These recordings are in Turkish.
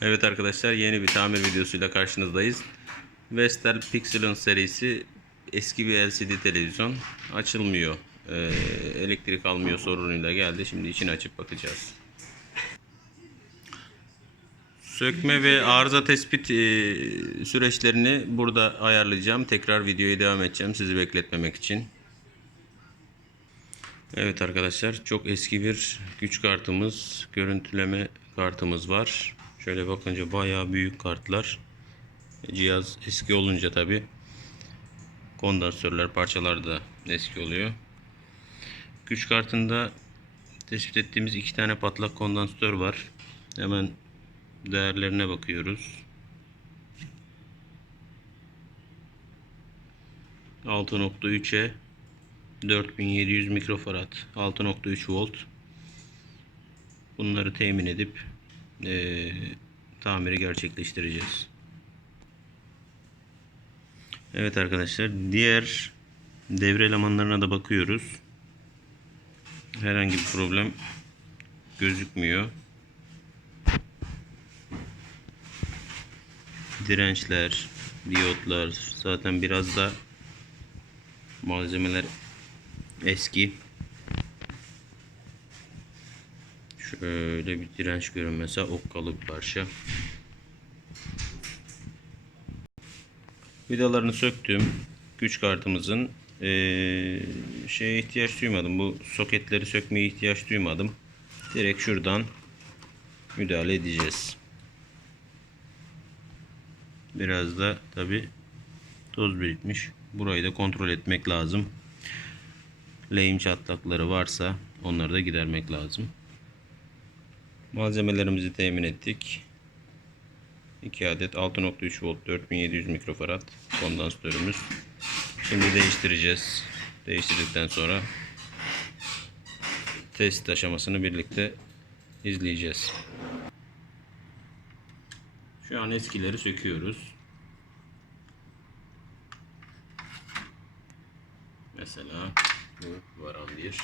Evet arkadaşlar, yeni bir tamir videosuyla karşınızdayız. Vestel Pixelon serisi eski bir LCD televizyon. Açılmıyor. Elektrik almıyor sorunuyla geldi. Şimdi içini açıp bakacağız. Sökme ve arıza tespit süreçlerini burada ayarlayacağım. Tekrar videoya devam edeceğim sizi bekletmemek için. Evet arkadaşlar, çok eski bir güç kartımız, görüntüleme kartımız var. Şöyle bakınca bayağı büyük kartlar. Cihaz eski olunca tabi kondansatörler, parçalar da eski oluyor. Güç kartında tespit ettiğimiz 2 tane patlak kondansatör var. Hemen değerlerine bakıyoruz. 6.3'e 4700 mikrofarad, 6.3 volt. Bunları temin edip tamiri gerçekleştireceğiz. Evet arkadaşlar, diğer devre elemanlarına da bakıyoruz. Herhangi bir problem gözükmüyor. Dirençler, diyotlar, zaten biraz da malzemeler eski. Şöyle bir direnç görün mesela, okkalı bir parça. Vidalarını söktüm. Güç kartımızın şeye ihtiyaç duymadım. Bu soketleri sökmeye ihtiyaç duymadım. Direkt şuradan müdahale edeceğiz. Biraz da tabi toz birikmiş. Burayı da kontrol etmek lazım. Lehim çatlakları varsa onları da gidermek lazım. Malzemelerimizi temin ettik. 2 adet 6.3 volt 4700 mikrofarad kondansatörümüz. Şimdi değiştireceğiz. Değiştirdikten sonra test aşamasını birlikte izleyeceğiz. Şu an eskileri söküyoruz. Mesela bu varan bir.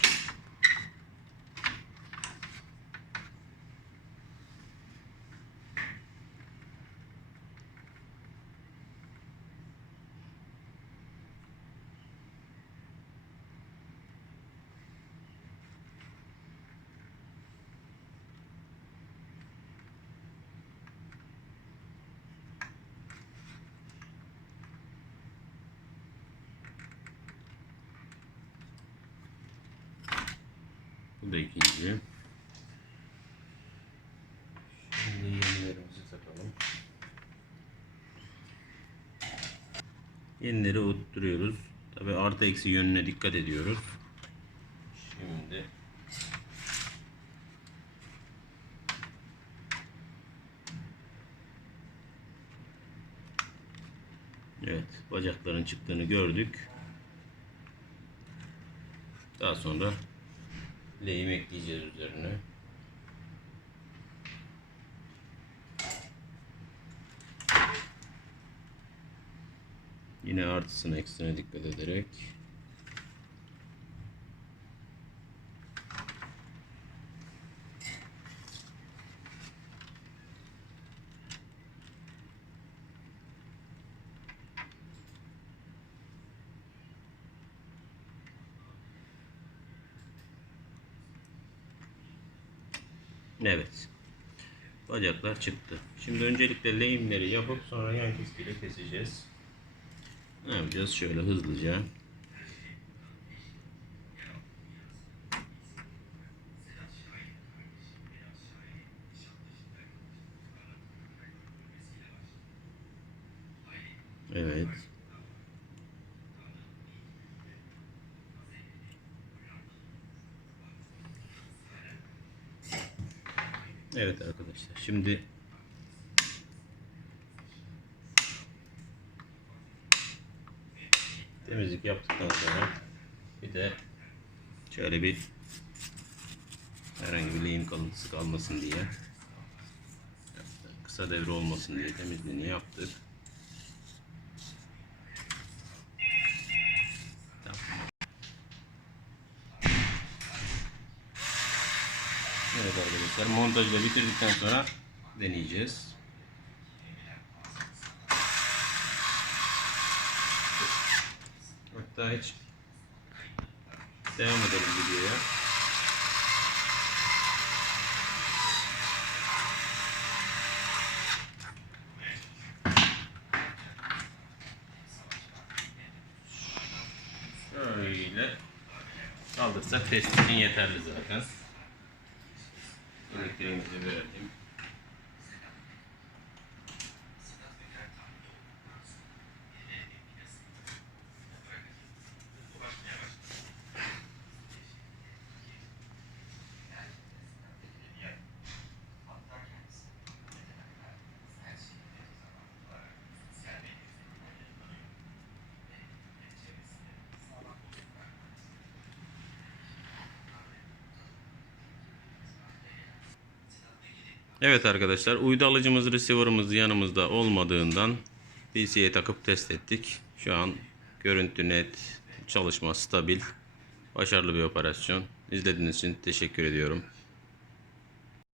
Bu da ikinci. Şimdi yenilerimizi takalım. Yenileri oturtuyoruz. Tabi artı eksi yönüne dikkat ediyoruz. Şimdi evet, bacakların çıktığını gördük. Daha sonra lehim ekleyeceğiz üzerine. Yine artısına eksisine dikkat ederek evet, bacaklar çıktı. Şimdi öncelikle lehimleri yapıp sonra yan keskiyle keseceğiz. Ne yapacağız? Şöyle hızlıca evet. Evet arkadaşlar, şimdi temizlik yaptıktan sonra bir de şöyle bir herhangi bir lehim kalıntısı kalmasın diye, kısa devre olmasın diye temizliğini yaptık. Evet arkadaşlar, montajla bitirdikten sonra deneyeceğiz. Hatta hiç devam edelim videoya. Şöyle kaldırsak test için yeterli zaten. Elektriğimizi verelim. Evet arkadaşlar, uydu alıcımız, receiver'ımız yanımızda olmadığından PC'ye takıp test ettik. Şu an görüntü net, çalışma stabil, başarılı bir operasyon. İzlediğiniz için teşekkür ediyorum.